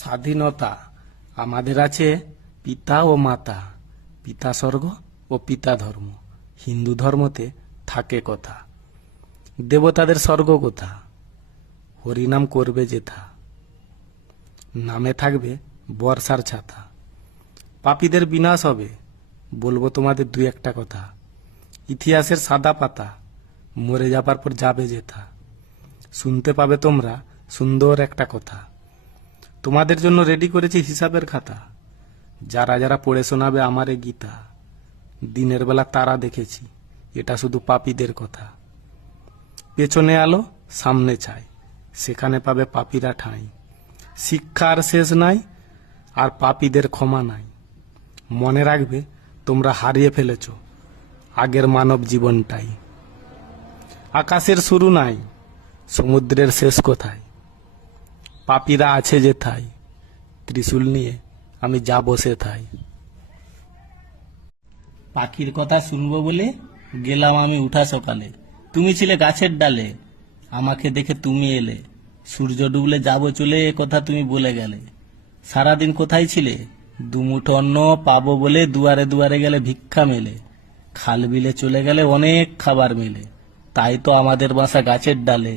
স্বাধীনতা আমাদের আছে পিতা ও মাতা, পিতা স্বর্গ ও পিতা ধর্ম। হিন্দু ধর্মতে থাকে কথা, দেবতাদের স্বর্গ কোথা, হরিনাম করবে যেথা, নামে থাকবে বর্ষার ছাতা। পাপীদের বিনাশ হবে, বলবো তোমাদের দুই একটা কথা। ইতিহাসের সাদা পাতা, মরে যাবার পর যাবে যেথা। শুনতে পাবে তোমরা সুন্দর একটা কথা। তোমাদের জন্য রেডি করেছি হিসাবের খাতা। যারা যারা পড়ে শোনাবে আমারে গীতা। দিনের বেলা তারা দেখেছি, এটা শুধু পাপীদের কথা। পেছনে আলো সামনে ছাই, সেখানে পাবে পাপীরা ঠাঁই। শিক্ষার শেষ নাই, আর পাপীদের ক্ষমা নাই। মনে রাখবে তোমরা হারিয়ে ফেলেছ আগের মানব জীবনটাই। আকাশের শুরু নাই, সমুদ্রের শেষ কোথায়। পাপীরা আছে যেথায়, ত্রিশূল নিয়ে আমি যাব সেথায়। পাখির কথা শুনবো বলে গেলাম আমি উঠা সকালে। তুমি ছিলে গাছের ডালে, আমাকে দেখে তুমি এলে। সূর্য ডুবলে যাব চলে, এ কথা তুমি বলে গেলে। সারাদিন কোথায় ছিলে, দুমুঠো অন্ন পাবো বলে দুয়ারে দুয়ারে গেলে ভিক্ষা মেলে। খাল বিলে চলে গেলে অনেক খাবার মেলে, তাই তো আমাদের বাসা গাছের ডালে।